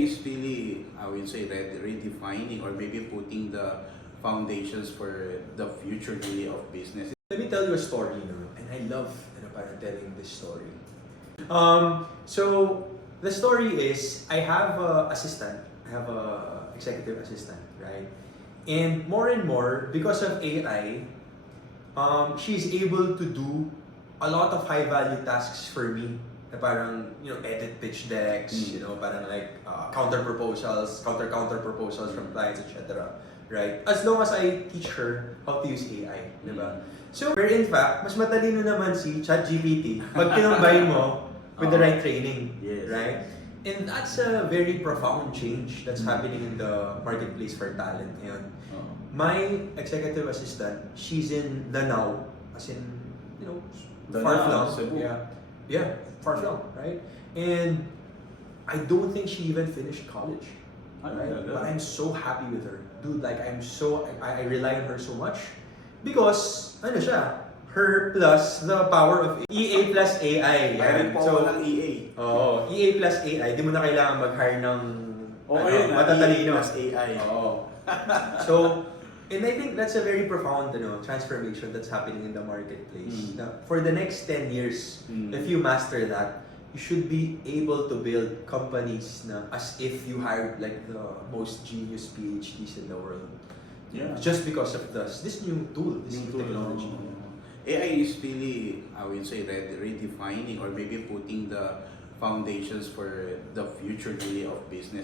Is really, I would say, redefining or maybe putting the foundations for the future really of business. Let me tell you a story, and I love parang telling this story. So the story is, I have a assistant. I have a executive assistant, right? And more, because of AI, she's able to do a lot of high value tasks for me. Na parang, edit pitch decks, parang like counter proposals from clients, etc. Right? As long as I teach her how to use AI, di ba? So, where in fact, mas matalino naman si ChatGPT pag kinumbay mo with the right training, Yes. right? And that's a very profound change that's happening in the marketplace for talent ngayon. My executive assistant, she's in Danao, as in, far-flung. Cebu. Yeah, far-flung, right? And I don't think she even finished college. Right? But I'm so happy with her. Dude, like I rely on her so much because her plus the power of EA plus AI. Kaya po So, walang EA. EA plus AI, di mo na kailangan mag-hire ng EA matatalino. plus AI. So, and I think that's a very profound transformation that's happening in the marketplace. Now, for the next 10 years, if you master that, you should be able to build companies as if you hired like the most genius PhDs in the world. Yeah. Just because of this new tool, this new technology. AI is really, I would say, redefining or maybe putting the foundations for the future really of business.